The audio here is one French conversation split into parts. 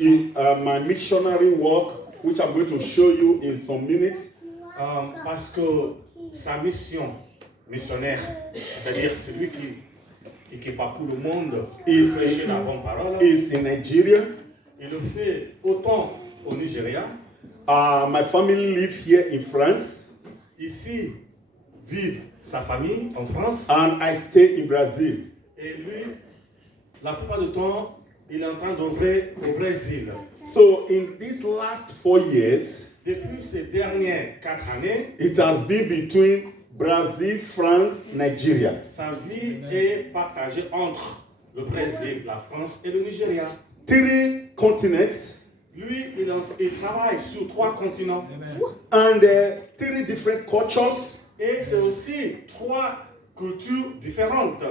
my missionary work, which I'm going to show you in some minutes. Parce que sa mission missionnaire, c'est-à-dire celui qui parcourt le monde et prêcher la bonne parole, is in Nigeria. il le fait autant au Nigeria. My family live here in France. Ici, vive sa famille en France. And I stay in Brazil. Et lui, la plupart du temps, il est en train d'œuvrer au Brésil. So in these last 4 years, depuis ces dernières 4 années, it has been between Brazil, France, Nigeria. Sa vie est partagée entre le Brésil, la France et le Nigeria. 3 continents. Lui, il travaille sur 3 continents. And 3 different cultures. Et c'est aussi 3 cultures différentes.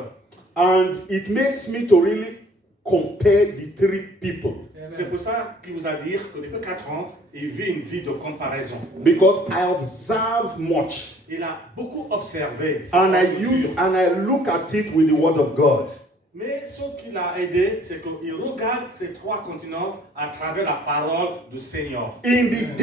And it makes me to really compare the 3 people. C'est pour ça qu'il vous a dit que depuis 4 ans, il vit une vie de comparaison. Because I observe much. Il a beaucoup observé. And I look at it with the word of God. Mais ce qui l'a aidé, c'est qu'il regarde ces 3 continents à travers la parole du Seigneur. In the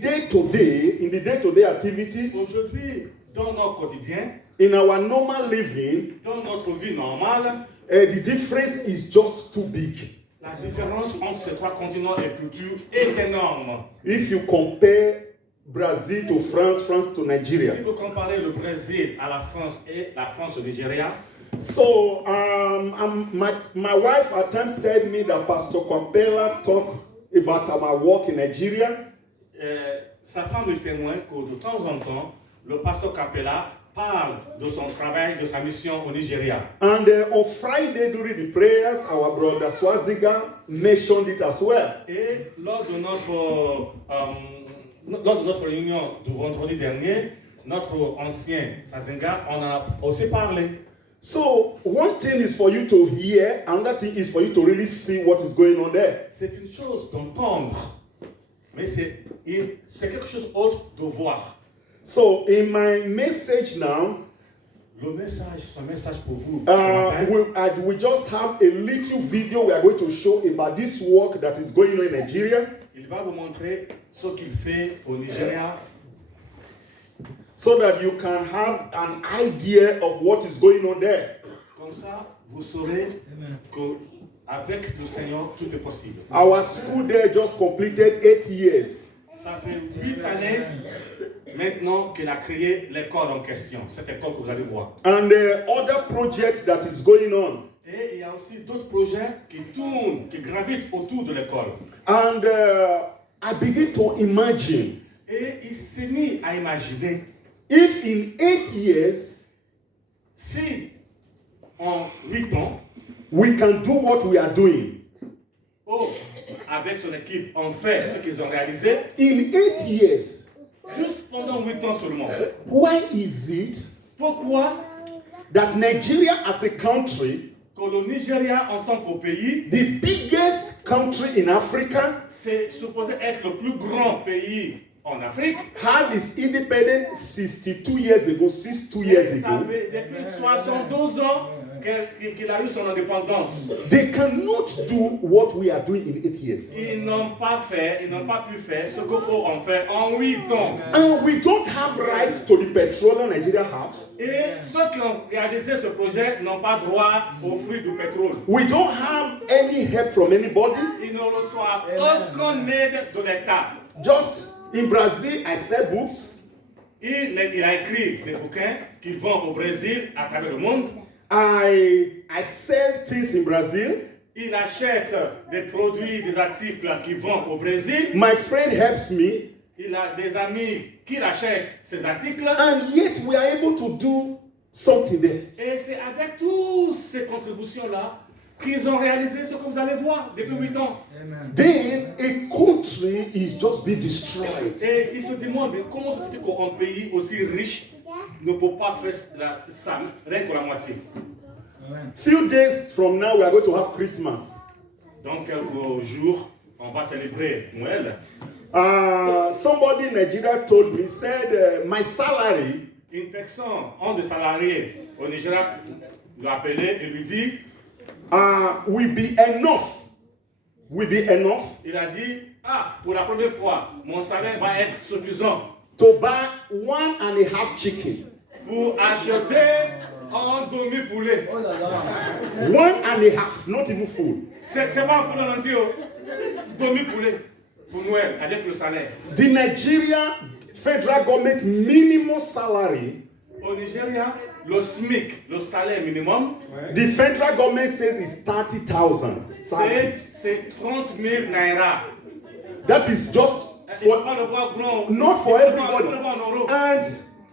day-to-day activities, aujourd'hui, dans notre quotidien, in our normal living, dans notre vie normale, the difference is just too big. La différence entre ces 3 continents et cultures est énorme. If you compare Brazil to France, France to Nigeria. Si vous comparez le Brésil à la France et la France au Nigeria. So, my wife at times told me that Pastor Kwabena talked about my work in Nigeria. Sa femme lui témoigne que de temps en temps, le pasteur Capella parle de son travail, de sa mission au Nigeria. And on Friday during the prayers, our brother Swaziga mentioned it as well. Et lors de notre réunion du vendredi dernier, notre ancien Swaziga en a aussi parlé. So one thing is for you to hear, another thing is for you to really see what is going on there. C'est une chose d'entendre, mais c'est quelque chose d'autre de voir. So in my message now, le message, c'est un message pour vous. We just have a little video we are going to show about this work that is going on in Nigeria. Il va vous montrer ce qu'il fait au Nigeria. So that you can have an idea of what is going on there. Comme ça, vous saurez que avec le Seigneur, tout est possible. Our school there just completed 8 years. Ça fait 8 années maintenant qu'il a créé l'école en question, cette école que vous allez voir. And the other project that is going on. Et il y a aussi d'autres projets qui tournent, qui gravitent autour de l'école. And I begin to imagine. Et il s'est mis à imaginer. If in 8 years, si en 8 ans, we can do what we are doing. Avec son équipe, on fait ce qu'ils ont réalisé. In 8 years. Juste pendant 8 ans seulement. Why is it? Pourquoi? That Nigeria as a country, que le Nigeria en tant que pays, the biggest country in Africa, c'est supposé être le plus grand pays en Afrique, had its independence 62 years ago, 62 years ago. Ça fait depuis 72 ans qu'il a eu son indépendance. They cannot do what we are doing in 8 years. Ils n'ont pas pu faire ce que nous on fait en 8 ans. And we don't have right to the petrol Nigeria have. Et ceux qui ont réalisé ce projet n'ont pas droit aux fruits du pétrole. We don't have any help from anybody. Ils ne reçoivent aucune aide de l'État. Just in Brazil, I sell books. Il a écrit des bouquins qu'il vend au Brésil à travers le monde. I sell things in Brazil. Il achète des produits, des articles qu'il vend au Brésil. My friend helps me. Il a des amis qui achètent ces articles. And yet we are able to do something there. Et c'est avec toutes ces contributions-là qu'ils ont réalisé ce que vous allez voir depuis 8 ans. Then a country is just being destroyed. Et ils se demandent comment se fait-il qu'un pays aussi riche ne peut pas faire ça, rien que la moitié. Few days from now, we are going to have Christmas. Dans quelques jours, on va célébrer Noël. Somebody in Nigeria told me, said, my salary. Une personne, un des salariés au Nigeria, l'a appelé et lui dit, will be enough will be enough Il a dit, pour la première fois, mon salaire va être suffisant to buy 1.5 chicken. pour acheter un demi-poulet. 1.5, not even full. C'est pas un poulet en entier, demi-poulet pour Noël, avec le salaire. The Nigeria federal government minimum salary, Au Nigeria, le SMIC, le salaire minimum, the federal government says is 30,000. c'est 30 000 naira. That is just Il faut for, pas le voir grand. not for Il faut le everybody. voir en euros.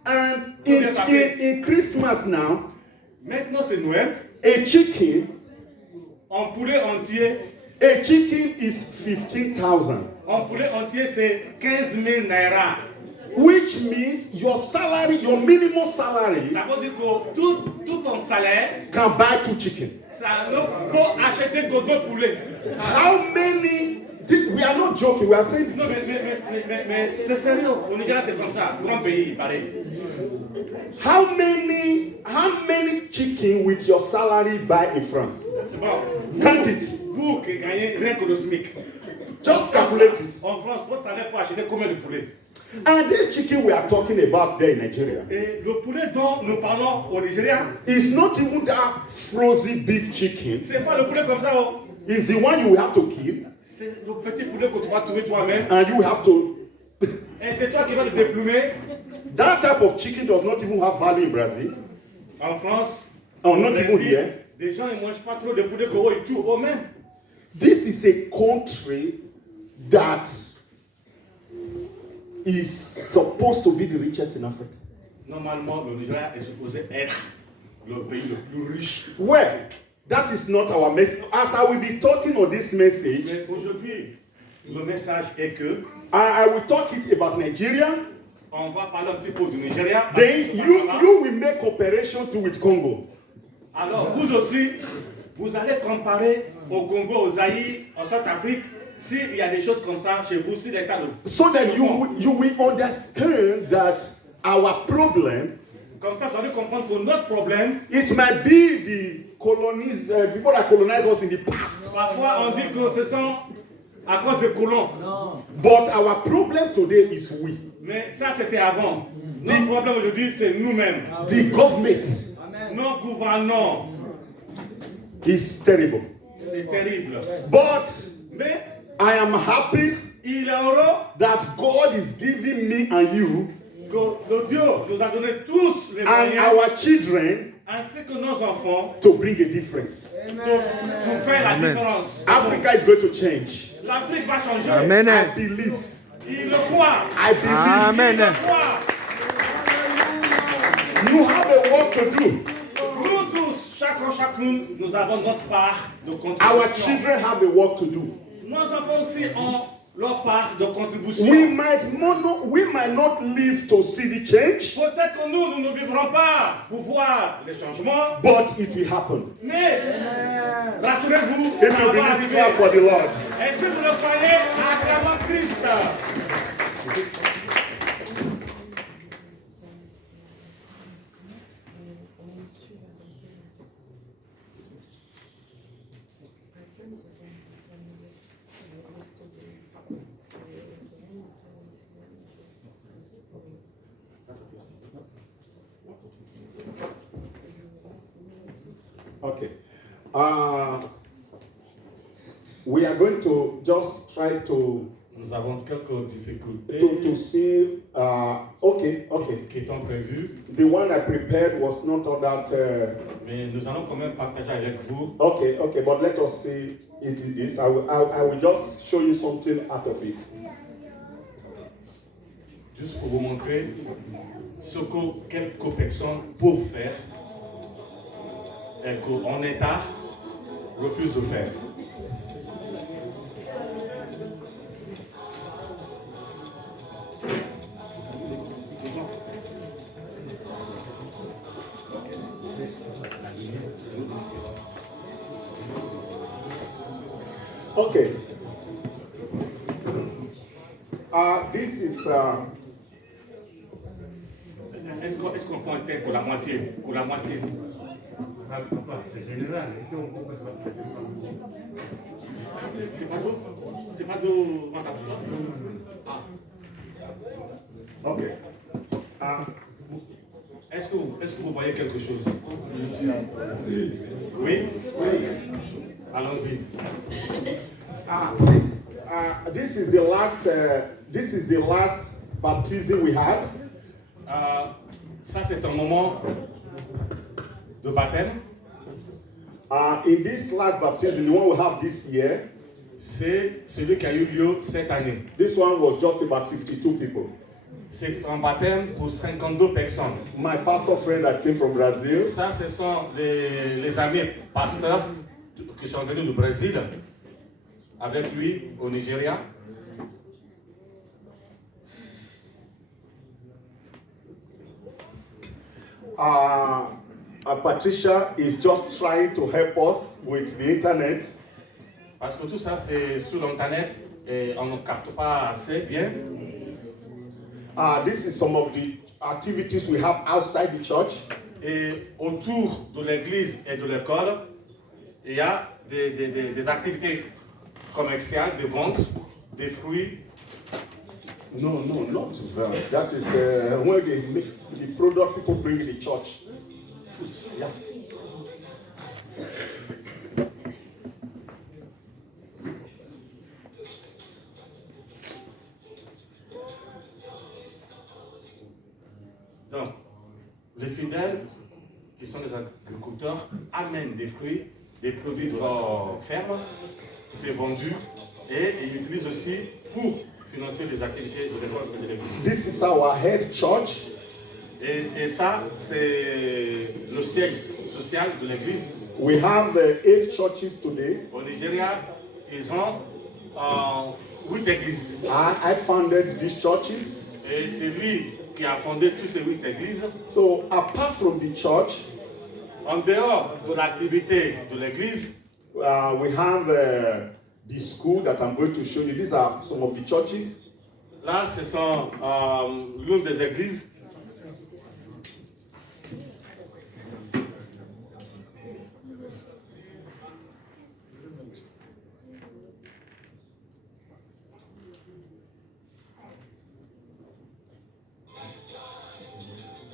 And in Christmas now, Maintenant, c'est Noël. a chicken Un poulet entier, is 15,000, un poulet entier, c'est 15 000 naira. which means your salary, your minimum salary, Ça veut dire que tout ton salaire, can buy 2 chicken. ça ne peut acheter que 2 poulets. How many? We are not joking. We are saying. Non, mais c'est sérieux. Au Nigeria, c'est comme ça. Grand pays, pareil. How many chicken with your salary buy in France? C'est bon. Count it. Vous qui gagnez rien que le SMIC. Just calculate it. En France, votre salaire peut acheter combien de poulets? And this chicken we are talking about there in Nigeria Et le poulet dont nous parlons au Nigeria, is not even that frozen big chicken. c'est pas le poulet comme ça. Oh. It's the one you will have to kill C'est le petit poulet que tu vas trouver toi-même. and you will have to. Et c'est toi qui vas le déplumer. That type of chicken does not even have value in Brazil. En France, Oh, not au even Brésil, here. des gens ne mangent pas trop de poulet pour eux et tout eux-mêmes. This is a country that is supposed to be the richest in Africa. Normalement, le Nigeria est supposé être le pays le plus riche. Well, that is not our message. As I will be talking on this message, Mais aujourd'hui, le message est que I will talk it about Nigeria. on va parler un petit peu du Nigeria. Then you will make cooperation to with Congo. Alors, vous aussi, vous allez comparer au Congo, au Zaïre, en Centrafrique, s'il y a des choses comme ça chez vous, si l'État le So that le font. you will understand that our problem, Comme ça, vous allez comprendre que notre problème, it might be the people that colonized us in the past. parfois on dit que ce sont à cause des colons. But our problem today is we. Mais ça, c'était avant. Notre problème aujourd'hui, c'est nous-mêmes. The government Nos gouvernants, is terrible. c'est terrible. But Mais I am happy il est heureux that God is giving me and you que le Dieu nous a donné tous les and moyens, our children ainsi que nos enfants, to bring a difference. pour faire la différence. Africa is going to change. L'Afrique va changer. Amen. I believe. Il le croit. I believe. Amen. Il le croit. You have a work to do. Nous tous, chacune, nous avons notre part de Our contribution. children have a work to do. Nos enfants aussi ont leur part de contribution. We might not live to see the change, Peut-être que nous ne vivrons pas pour voir les changements, but it will happen. mais rassurez-vous, If ça you va believe, arriver. clap for the Lord. Et si vous le croyez, acclamons Christ. Okay. We are going to just try to Nous avons quelques difficultés see. Okay. qui étant prévues, The one I prepared was not all that. mais nous allons quand même partager avec vous. Okay. But let us see it in this. I will just show you something out of it. Juste pour vous montrer ce que quelques personnes peuvent faire et qu'en État refuse de faire. Okay. This is. Est-ce qu'on prend un thème pour la moitié? Pour la moitié. C'est général. C'est pas d'eau en tapant. Ah. Ok. Est-ce que vous voyez quelque chose? Oui? Allons-y. This is the last baptism we had. Ça, c'est un moment de baptême. In this last baptism, the one we have this year, c'est celui qui a eu lieu cette année. This one was just about 52 people. C'est un baptême pour 52 personnes. My pastor friend that came from Brazil. Ça, ce sont les amis pasteurs qui sont venus du Brésil avec lui au Nigeria. Patricia is just trying to help us with the internet. Parce que tout ça, c'est sur l'internet et on ne capte pas assez bien. This is some of the activities we have outside the church. Et autour de l'église et de l'école, il y a des activités commerciales, de vente, des fruits. No, not very. That is when they make the product people bring in the church. Yeah. Donc, les fidèles, qui sont des agriculteurs, amènent des fruits, des produits de leur ferme, c'est vendu, et ils utilisent aussi pour financer les activités de l'école et de l'église. This is our head church. Et ça, c'est le siège social de l'église. We have 8 churches today. Au Nigeria, ils ont 8 églises. I founded these churches. Et c'est lui qui a fondé toutes ces 8 églises. So apart from the church, en dehors de l'activité de l'église, we have the school that I'm going to show you. These are some of the churches. Là, ce sont l'une des églises.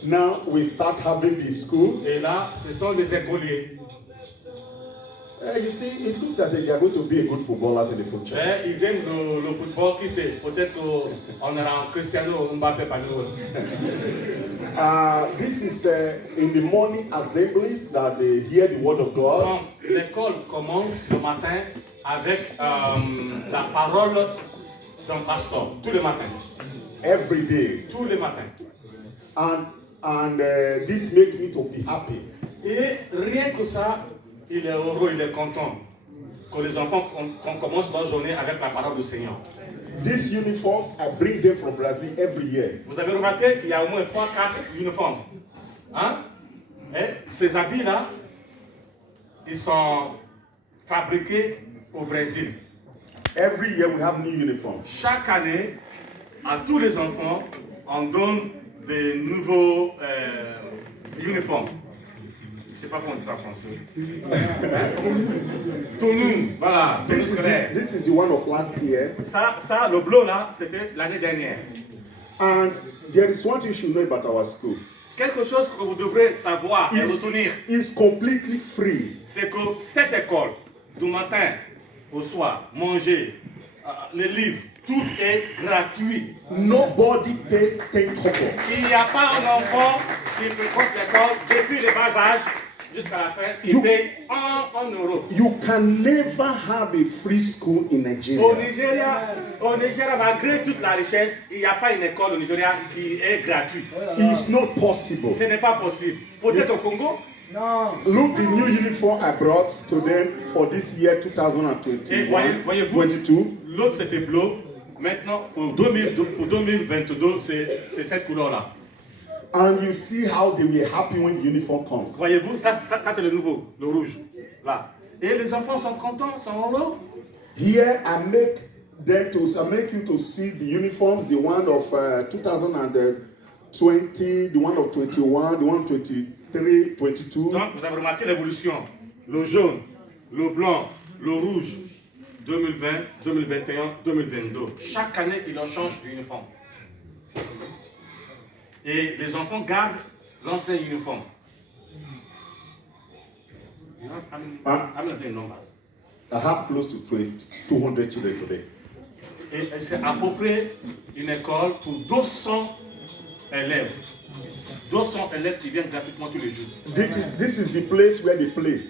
Now we start having the school. Et là, ce sont les écoliers. You see, it looks like they are going to be a good footballers in the future. Ils aiment le football, qui sait? Peut-être qu'on aura un Cristiano Mbappé parmi nous. This is in the morning assemblies that they hear the word of God. L'école commence le matin avec la parole d'un pasteur, tous les matins. Every day. Tous les matins. And this makes me to be happy. Et rien que ça, il est heureux, il est content que les enfants qu'on commence leur journée avec la parole du Seigneur. These uniforms, I bring them from Brazil every year. Vous avez remarqué qu'il y a au moins 3-4 uniformes. Hein? Et ces habits-là, ils sont fabriqués au Brésil. Every year we have new uniforms. Chaque année, à tous les enfants, on donne des nouveaux uniformes. Je ne sais pas comment on dit ça en français. Tenue, voilà. This is the one of last year. Ça, le bleu là, c'était l'année dernière. And there is one thing you should know about our school. Quelque chose que vous devrez savoir et retenir. It's completely free. C'est que cette école, du matin au soir, manger, les livres, tout est gratuit. Nobody pays 10 kobo. Il n'y a pas un enfant qui fréquente l'école depuis le bas âge jusqu'à la fin qui paye 1 euro. You can never have a free school in Nigeria. Au Nigeria, malgré toute la richesse, il n'y a pas une école au Nigeria qui est gratuite. It's not possible. Ce n'est pas possible. Peut-être au Congo. No. Look, the new uniform I brought to them for this year 2021. Voyez-vous, l'autre c'était bleu. Maintenant, pour 2022, c'est cette couleur-là. And you see how they were happy when the uniform comes. Voyez-vous, ça c'est le nouveau, le rouge. Là. Et les enfants sont contents, sont heureux. Here I make you to see the uniforms, the one of 2020, the one of 21, the one of 23, 22. Donc vous avez remarqué l'évolution. Le jaune, le blanc, le rouge 2020, 2021, 2022. Chaque année, il leur change d'uniforme. Et les enfants gardent l'ancien uniforme. I'm not doing numbers. I have close to 200 children today. Et c'est à peu près une école pour 200 élèves. 200 élèves qui viennent gratuitement tous les jours. This is the place where they play.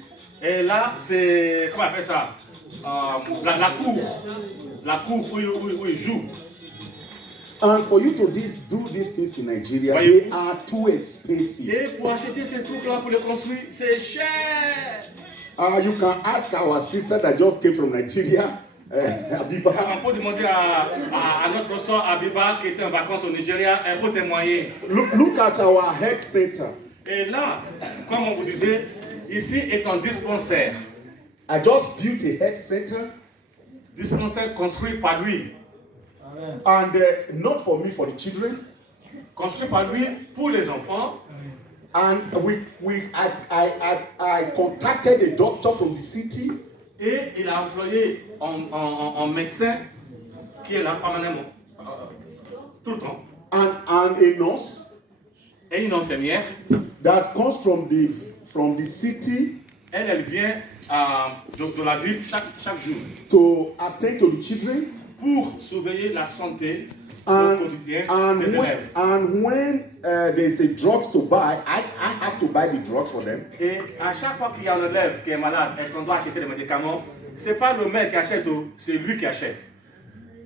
Et là, c'est, comment on appelle ça? La cour. La cour où ils jouent. And for you to do these things in Nigeria, Voyez-vous? they are too expensive. Et pour acheter ces trucs-là, pour les construire, c'est cher. You can ask our sister that just came from Nigeria, Abiba. On peut demander à notre soeur Abiba qui était en vacances au Nigeria, elle peut témoigner. Look at our health center. Et là, comme on vous disait, ici est un dispensaire. I just built a health center. Dispensaire construit par lui. And not for me, for the children. Construit par lui pour les enfants. And I contacted a doctor from the city. Et il a employé un médecin qui est là permanemment, tout le temps. And a nurse. Et une infirmière. That comes from the city. Elle vient de la ville chaque jour. To attend to the children. Pour surveiller la santé au quotidien des élèves. And when there's a drugs to buy, I have to buy the drugs for them. Et à chaque fois qu'il y a un élève qui est malade et qu'on doit acheter des médicaments, c'est pas le maire qui achète, c'est lui qui achète.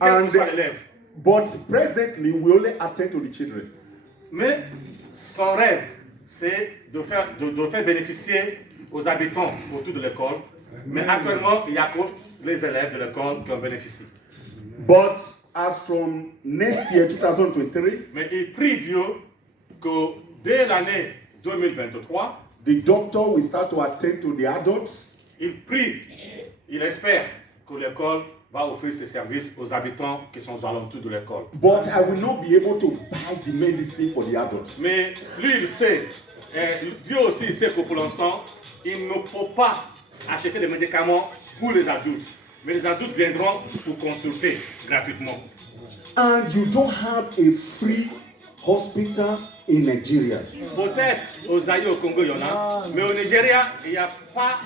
Quel que soit l'élève. But presently, we only attend to the children. Mais son rêve, c'est de faire bénéficier aux habitants autour de l'école. Mais actuellement, il n'y a que les élèves de l'école qui en bénéficient. But as from next year, 2023, mais il prie Dieu que dès l'année 2023, the doctor will start to attend to the adults. Il prie, il espère que l'école va offrir ses services aux habitants qui sont aux alentours de l'école. But I will not be able to buy the medicine for the adults. Mais lui, il sait, et Dieu aussi il sait que pour l'instant, il ne faut pas acheter des médicaments pour les adultes. Mais les adultes viendront pour consulter gratuitement. And you don't have a free hospital in Nigeria. Peut-être aux Zaïre, au Congo, il y en a. Mais au Nigeria, il n'y a pas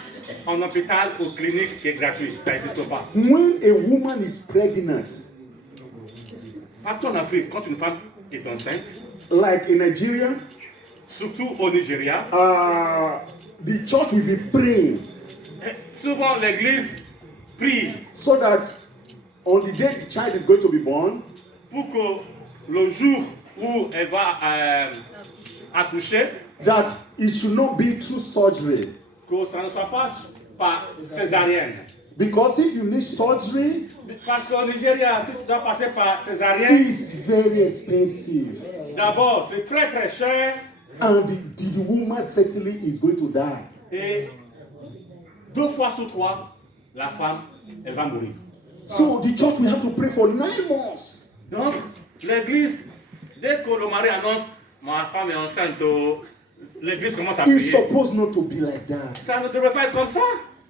un hôpital ou clinique qui est gratuit. Ça n'existe pas. When a woman is pregnant, partout en Afrique, quand une femme est enceinte, like in Nigeria, surtout au Nigeria, the church will be praying. Souvent l'église prie. So that on the day the child is going to be born, pour que le jour où elle va accoucher, that it should not be through surgery. Que ça ne soit pas par césarienne. Because if you need surgery, parce qu'au Nigeria, si tu dois passer par césarienne, it's very expensive. D'abord, c'est très très cher. And the woman certainly is going to die. Et 2 fois sur 3, la femme, elle va mourir. So the church will have to pray for 9 months. Donc, l'église, dès que le mari annonce, ma femme est enceinte, l'église commence à It's prier. supposed not to be like that. Ça ne devrait pas être comme ça.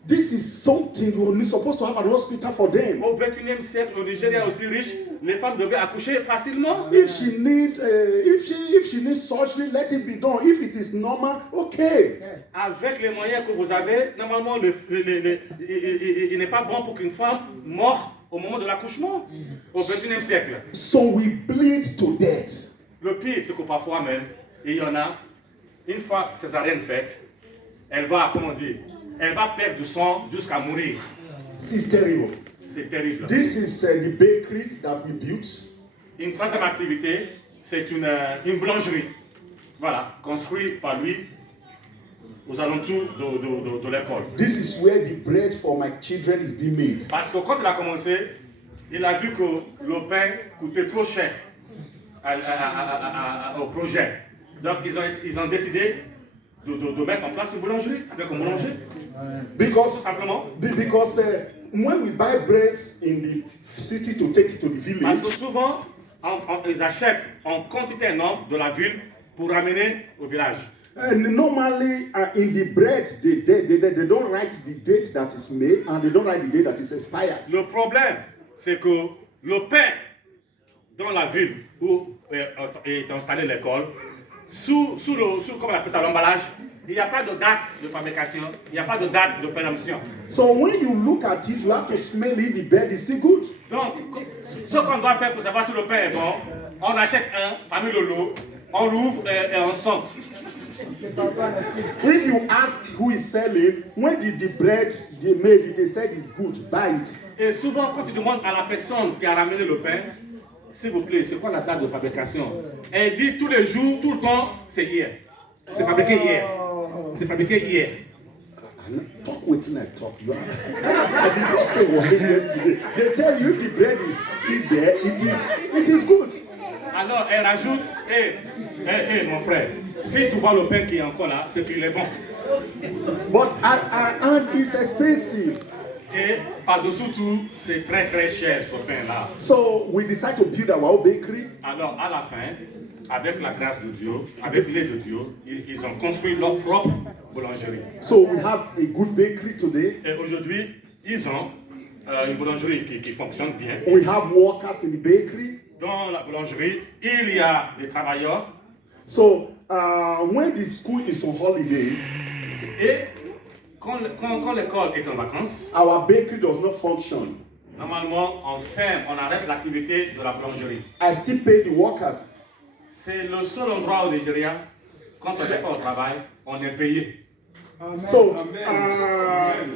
This is something we're supposed to have an hospital for them. Au 21e siècle, au Nigeria aussi riche, les femmes devaient accoucher facilement. If she needs surgery, let it be done. If it is normal, okay. Avec les moyens que vous avez, normalement, il n'est pas bon pour qu'une femme meure au moment de l'accouchement, au 21e siècle. So we bleed to death. Le pire, c'est que parfois même, il y en a, une fois césarienne faite, elle va, comment dire, elle va perdre du sang jusqu'à mourir. It's terrible. C'est terrible. This is the bakery that we built. Une troisième activité, c'est une boulangerie. Voilà, construite par lui aux alentours de l'école. This is where the bread for my children is being made. Parce que quand il a commencé, il a vu que le pain coûtait trop cher au projet. Donc ils ont décidé de mettre en place une boulangerie avec un boulanger. Because, tout simplement. Because when we buy bread in the city to take it to the village, parce que souvent, ils achètent en quantité énorme de la ville pour ramener au village. And normally in the bread, they don't write the date that is made and they don't write the date that is expired. Le problème, c'est que le pain dans la ville où est installée l'école, sous comment on appelle ça, l'emballage, il n'y a pas de date de fabrication, il n'y a pas de date de péremption. So when you look at it, you have to smell if the bread is still good. Donc, ce qu'on doit faire pour savoir si le pain est bon, on achète un parmi le lot, on l'ouvre et on sent. If you ask who is selling, when did the bread they made, they said it's good, buy it. Et souvent, quand tu demandes à la personne qui a ramené le pain, s'il vous plaît, c'est quoi la date de fabrication? Elle dit tous les jours, tout le temps, c'est hier. C'est fabriqué hier. C'est fabriqué hier. Talk with me, talk. I did not say what yesterday. They tell you if the bread is still there, it is good. Alors, elle rajoute, mon frère, si tu vois le pain qui est encore là, c'est qu'il est bon. But and it's expensive. Et par-dessous tout, c'est très très cher ce pain-là. So we decide to build our own bakery. Alors, à la fin, avec la grâce de Dieu, avec l'aide de Dieu, ils ont construit leur propre boulangerie. So we have a good bakery today. Et aujourd'hui, ils ont une boulangerie qui fonctionne bien. We have workers in the bakery. Dans la boulangerie, il y a des travailleurs. So when the school is on holidays, Et quand l'école est en vacances, our bakery does not function. normalement, on arrête l'activité de la boulangerie. I still pay the workers. C'est le seul endroit au Nigeria, quand on n'est pas au travail, on est payé. So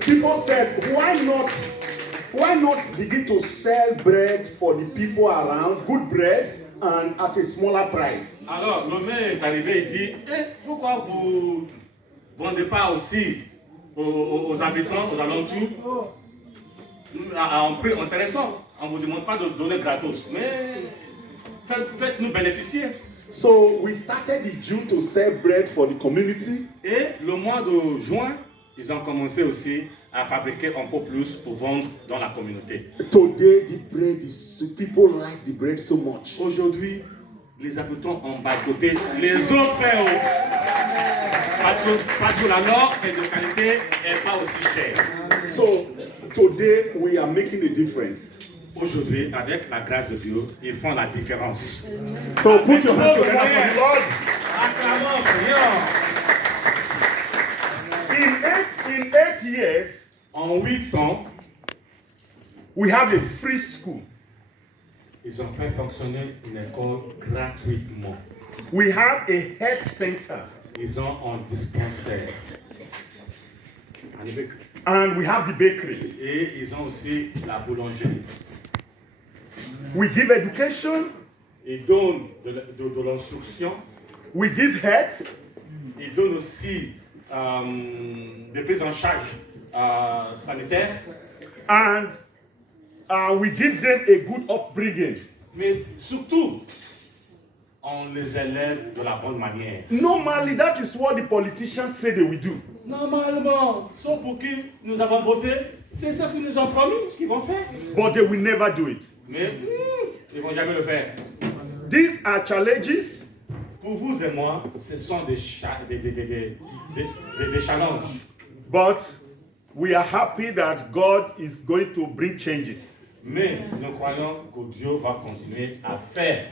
people said, why not begin to sell bread for the people around, good bread, and at a smaller price? Alors, le maire est arrivé et dit, pourquoi vous ne vendez pas aussi aux habitants, aux alentours, à un prix intéressant? On ne vous demande pas de donner gratos, mais faites-nous bénéficier. So we started in June to sell bread for the community. Et le mois de juin, ils ont commencé aussi à fabriquer un peu plus pour vendre dans la communauté. Today the bread is, people like the bread so much. Aujourd'hui, les habitants ont boycotté les autres pains parce que la leur est de qualité et pas aussi chère. So today we are making a difference. Aujourd'hui, avec la grâce de Dieu, ils font la différence. So put your hands together for the Lord. Acclamons Seigneur. In 8 years, En 8 ans, we have a free school. ils ont fait fonctionner une école gratuitement. We have a health center. Ils ont un dispensaire. And we have the bakery. Et ils ont aussi la boulangerie. We give education. Ils donnent de l'instruction. We give health. Ils donnent aussi des prises en charge sanitaires. And we give them a good upbringing. Mais surtout, on les élève de la bonne manière. Normally, that is what the politicians say they will do. Normalement, ceux pour qui nous avons voté, c'est ce qu'ils nous ont promis qu'ils vont faire. But they will never do it. Mais ils ne vont jamais le faire. These are challenges. Pour vous et moi, ce sont des challenges. But we are happy that God is going to bring changes. Mais nous croyons que Dieu va continuer à faire.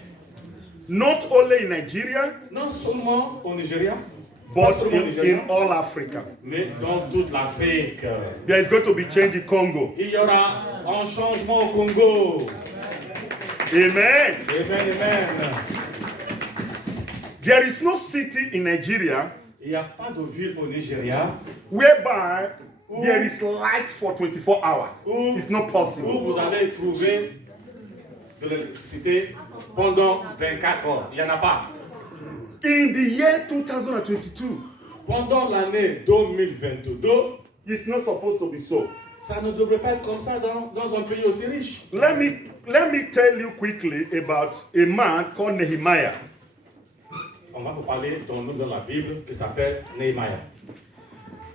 Not only in Nigeria, Non seulement au Nigeria, but in all Africa. mais dans toute l'Afrique. There is going to be change in Congo. Il y aura un changement au Congo. Amen. Amen, amen. There is no city in Nigeria Il n'y a pas de ville au Nigeria whereby there is light for 24 hours. It's not où possible. vous allez trouver de l'électricité pendant 24 heures. Il n'y en a pas. In the year 2022, Pendant l'année 2022, it's not supposed to be so. ça ne devrait pas être comme ça dans un pays aussi riche. Let me tell you quickly about a man called Nehemiah. On va vous parler d'un nom dans la Bible qui s'appelle Nehemiah.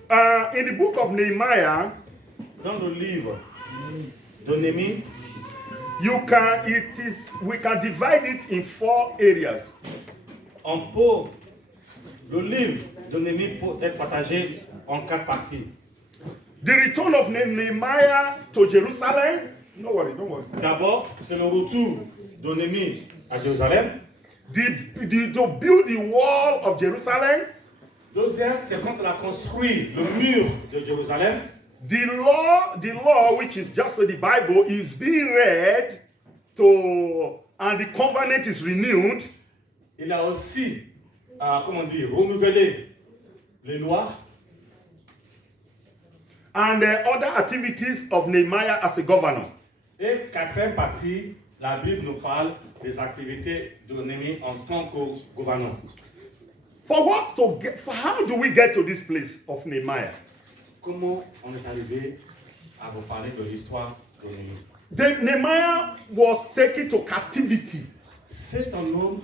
In the book of Nehemiah, Dans le livre de Néhémie, we can divide it in 4 areas. on peut, le livre de Néhémie peut être partagé en 4 parties. The return of Nehemiah to Jerusalem. Don't worry, don't worry. D'abord, c'est le retour de Néhémie à Jérusalem. To build the wall of Jerusalem. Deuxième, c'est quand on a construit le mur de Jérusalem. The law, which is just the Bible, is being read and the covenant is renewed. Il a aussi, renouvelé les lois. And other activities of Nehemiah as a governor. Et quatrième partie, la Bible nous parle des activités de Néhémie en tant que gouverneur. How do we get to this place of Nehemiah? Comment on est arrivé à vous parler de l'histoire de Néhémie? Nehemiah was taken to captivity. C'est un homme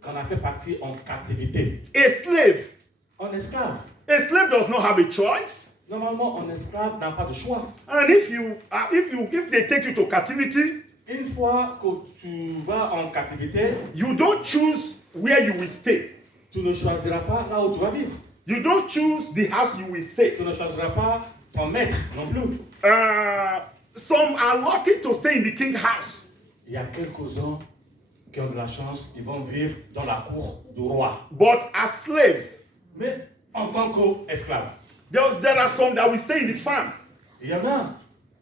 qu'on a fait partie en captivité. A slave. Un esclave. A slave does not have a choice. Normalement, un esclave n'a pas de choix. And if they take you to captivity, Une fois que tu vas en captivité, you don't choose where you will stay. tu ne choisiras pas là où tu vas vivre. You don't choose the house you will stay. Tu ne choisiras pas ton maître non plus. Some are lucky to stay in the king's house. Il y a quelques-uns qui ont de la chance, ils vont vivre dans la cour du roi. But as slaves, Mais en tant qu'esclaves, there are some that will stay in the farm. il y en a,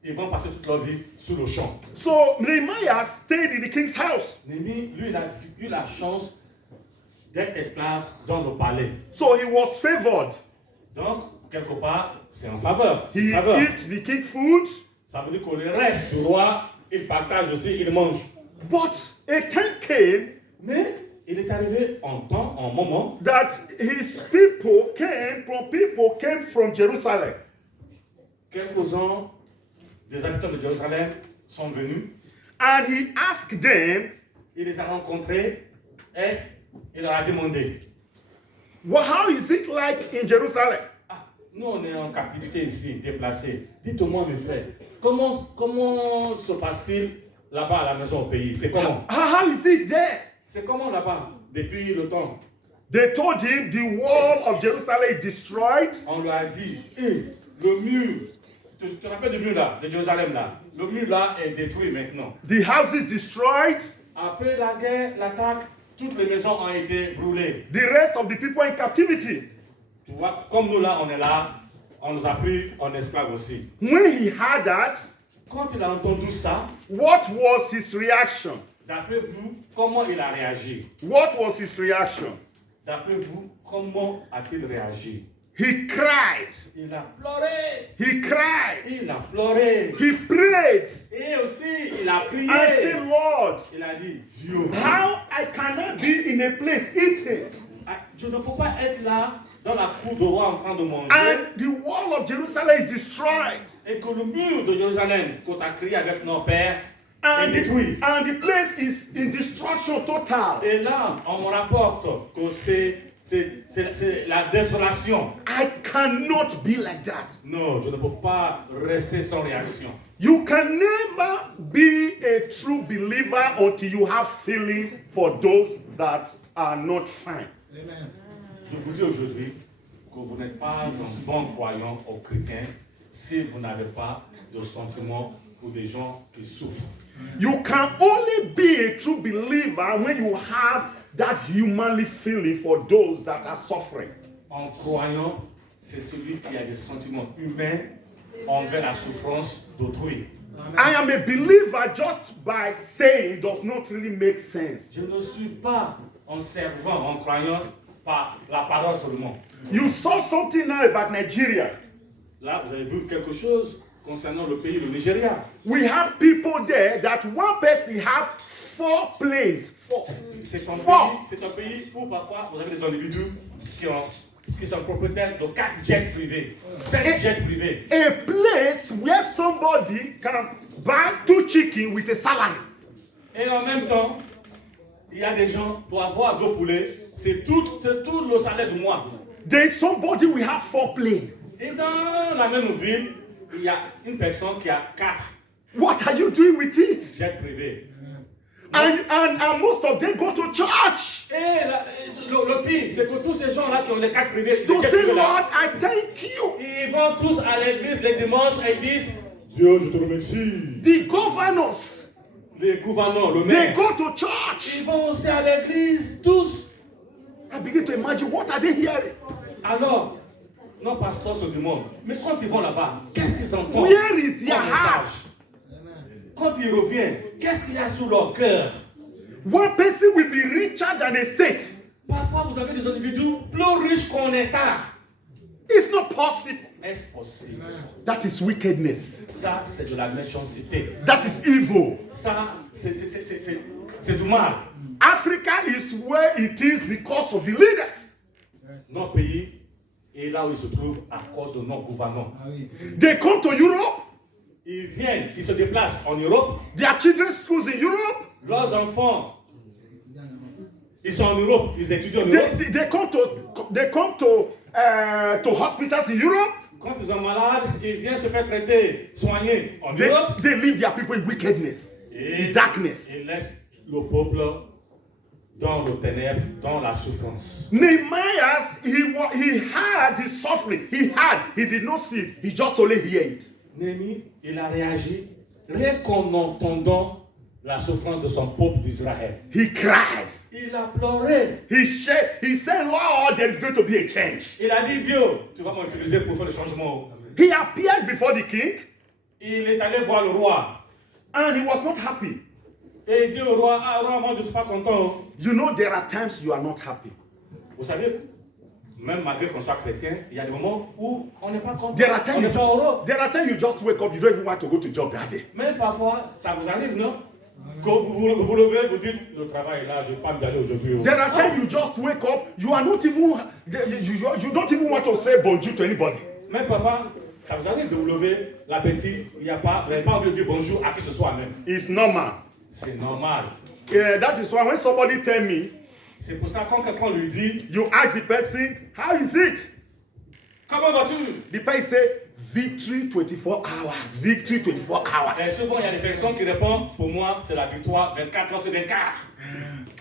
ils vont passer toute leur vie sous le champ. So Nehemiah stayed in the king's house. Néhémie, lui, il a eu la chance d'être esclave dans le palais. So he was favored. Donc, quelque part, c'est en faveur. C'est He une faveur. eats the king food. Ça veut dire que le reste du roi, il partage aussi, il mange. But a time came Mais il est arrivé un moment, that his people came from Jerusalem. quelques-uns des habitants de Jérusalem sont venus, And he asked them, il les a rencontrés et il leur a demandé, well, how is it like in Jerusalem? ah, nous on est en captivité ici, déplacés. Dites-moi mes frères, comment se passe-t-il là-bas à la maison au pays? C'est comment? How is it there? C'est comment là-bas depuis le temps? They told him the wall of Jerusalem is destroyed. On lui a dit, le mur, tu te rappelles du mur là, de Jérusalem là? Le mur là est détruit maintenant. The house is destroyed. Après la guerre, l'attaque, toutes les maisons ont été brûlées. The rest of the people in captivity. Tu vois, comme nous là, on est là, on nous a pris en esclave aussi. When he heard that, Quand il a entendu ça, what was his reaction? d'après vous, comment il a réagi? What was his reaction? D'après vous, comment a-t-il réagi? He cried. Il a pleuré. He cried. Il a pleuré. He prayed Et aussi, il a prié. and said, Lord, Il a dit, Dieu, how I cannot be in a place eating je ne peux pas être là dans la cour de roi en train de manger and the wall of Jerusalem is destroyed et que le mur de Jérusalem que tu as créé avec nos pères est and détruit. the place is in destruction total. Et là, on me rapporte que c'est la désolation. I cannot be like that. Non, je ne peux pas rester sans réaction. You can never be a true believer until you have feeling for those that are not fine. Je vous dis aujourd'hui que vous n'êtes pas un bon croyant aux chrétiens si vous n'avez pas de sentiments pour des gens qui souffrent. You can only be a true believer when you have that humanly feeling for those that are suffering. Un croyant, c'est celui qui a des sentiments humains envers la souffrance d'autrui. I am a believer just by saying does not really make sense. Je ne suis pas un servant, un croyant par la parole seulement. You saw something now about Nigeria. Là, vous avez vu quelque chose concernant le pays, le Nigeria. We have people there that one person have 4 planes. C'est un Four. pays où parfois vous avez des individus qui sont propriétaires de 4 jets privés, 7 jets privés. A place where somebody can buy 2 chicken with a salary. Et en même temps, il y a des gens, pour avoir 2 poulets, c'est tout le salaire du mois. Then somebody will have 4 planes. Et dans la même ville, il y a une personne qui a 4 What are you doing with it? jets privés. And most of them go to church. Et le pire, c'est que tous ces gens-là qui ont les quatre privés, To say, Lord, I thank you. ils vont tous à l'église les dimanches et ils disent Dieu, je te remercie. The governors, Les gouvernants, le they maire, go to church. ils vont aussi à l'église, tous. I begin to imagine, what are they hearing? Alors, nos pasteurs se demandent, mais quand ils vont là-bas, qu'est-ce qu'ils entendent? Where is their comme heart? message? Quand ils reviennent, qu'est-ce qu'il y a sur leur cœur? One person will be richer than a state. Parfois, vous avez des individus plus riches qu'un État. It's not possible. Est-ce possible? That is wickedness. Ça, c'est de la méchanceté. That is evil. Ça, c'est du mal. Africa is where it is because of the leaders. Notre pays est là où il se trouve à cause de nos gouvernants. They come to Europe. Ils viennent, ils se déplacent en Europe. Their children's schools in Europe. Leurs enfants, ils sont en Europe, ils étudient en They, Europe. they come to hospitals in Europe. Quand ils sont malades, ils viennent se faire traiter, soigner en Europe. They leave their people in wickedness, in darkness. Ils laissent le peuple dans le ténèbre, dans la souffrance. Nehemiah, he had the suffering. He did not see it. He just only hear it. Néhémie, il a réagi rien qu'en entendant la souffrance de son peuple d'Israël. He cried. Il a pleuré. He said, Lord, there is going to be a change. Il a dit, Dieu, tu vas m'utiliser pour faire le changement. He appeared before the king, Il est allé voir le roi. and he was not happy. Et il dit au roi, ah roi, moi je ne suis pas content. You know, there are times you are not happy. Vous savez, même malgré qu'on soit chrétien, il y a des moments où on n'est pas content. There are On n'est pas heureux. times you just wake up, you don't even want to go to job that day. Même parfois, ça vous arrive, non? Quand vous levez, vous dites, le travail est là, je ne vais pas me aller aujourd'hui. There are times you just wake up, you are not even, you don't even want to say bonjour to anybody. Même parfois, ça vous arrive de vous lever, l'appétit, il n'y a pas, vous n'avez pas envie de dire bonjour à qui que ce soit même. It's normal. C'est normal. That is why when somebody tell me, C'est pour ça quand quelqu'un lui dit, you ask the person, how is it? comment vas-tu? The person say, victory 24 hours, victory 24 hours. Et souvent, il y a des personnes qui répondent, pour moi, c'est la victoire 24 heures sur 24.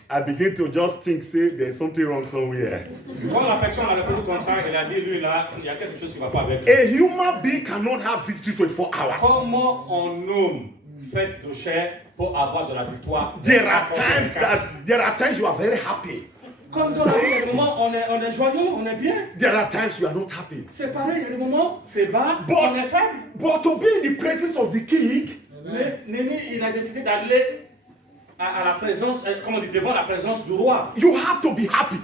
I begin to just think, say, there's something wrong somewhere. Quand la personne a répondu comme ça, elle a dit, lui là, il y a quelque chose qui ne va pas avec lui. A human being cannot have victory 24 hours. Comment un homme fait de chair pour avoir de la victoire? There are times you are very happy. Comme dans la vie, il y a des moments on est joyeux, on est bien. There are times you are not happy. C'est pareil, il y a des moments c'est bas, on est faible. But to be in the presence of the king, Mais Néhémie, il a décidé d'aller à la présence, comment on dit, devant la présence du roi. you have to be happy.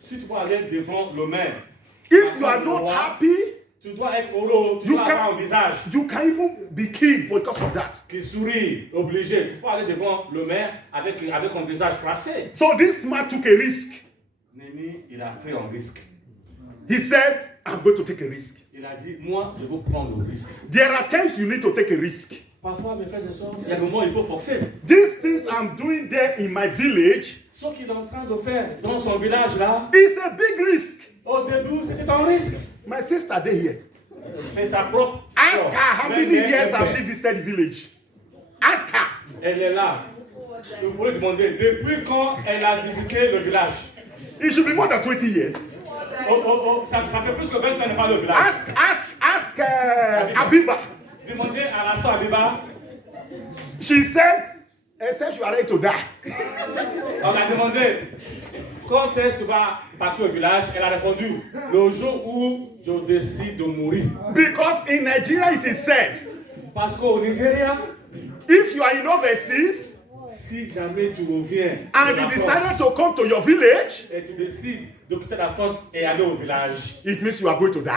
Si tu peux aller devant le maire, If you are not happy, tu dois être heureux, tu You dois can- avoir un visage you can even be king because of that. qui sourit, obligé. Tu peux aller devant le maire avec un visage froissé. So this man took a risk. Néhémie, il a pris un risque. He said, I'm going to take a risk. Il a dit, moi, je veux prendre le risque. There are times you need to take a risk. Parfois, mes frères et sœurs, il y a des moments où il faut forcer. These things I'm doing there in my village Ce qu'il est en train de faire dans son village là, is a big risk. au début, c'était un risque. My sister, they here. C'est sa propre Ask sœur. her how many Mais years have she visited the village. Ask her. elle est là. Vous pouvez demander, depuis quand elle a visité le village? It should be more than 20 years. Ça fait plus que 20 ans qu'elle n'est pas allée au village. Ask Abiba. Demandez à la sœur Abiba. She said, except you are ready to die. On a demandé, quand est-ce que tu vas partir au village? Elle a répondu, le jour où je décide de mourir. Because in Nigeria it is said, Parce qu'au Nigeria, if you are in overseas si jamais tu reviens and de you la decided France, to come to your village, et tu décides de quitter la France et aller au village, it means you are going to die.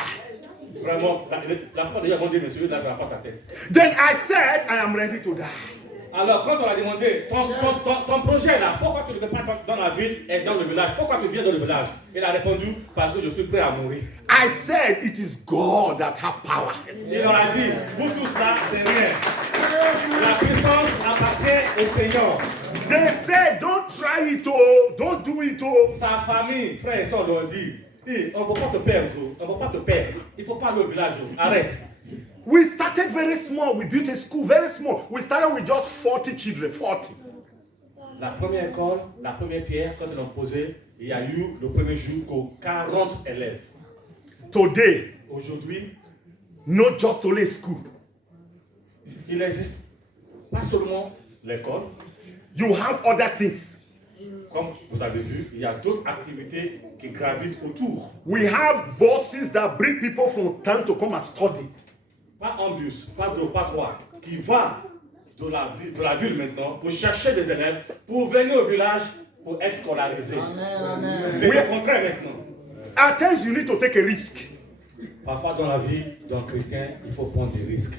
vraiment, la plupart des gens vont dire, monsieur, là, ça va pas sa tête. Then I said, I am ready to die. Alors, quand on a demandé, ton projet là, pourquoi tu ne fais pas dans la ville et dans le village? Pourquoi tu viens dans le village? Il a répondu, parce que je suis prêt à mourir. I said, it is God that have power. Il leur a dit, vous tous là, c'est rien. La puissance appartient au Seigneur. They said, don't try it, oh, don't do it, oh. Sa famille, frères et sœurs, leur dit, on ne va pas te perdre, on ne va pas te perdre. Il ne faut pas aller au village, arrête. We started very small. We built a school very small. We started with just 40 children, 40. La première école, la première pierre, quand ils l'ont posée, il y a eu le premier jour que 40 élèves. Today, Aujourd'hui, not just only school. il n'existe pas seulement l'école. You have other things. Comme vous avez vu, il y a d'autres activités qui gravitent autour. We have buses that bring people from town to come and study. Pas un bus, pas deux, pas trois, qui va de la ville maintenant pour chercher des élèves, pour venir au village pour être scolarisés. C'est le contraire maintenant. At times you need to take a risk. Parfois dans la vie d'un chrétien, il faut prendre des risques.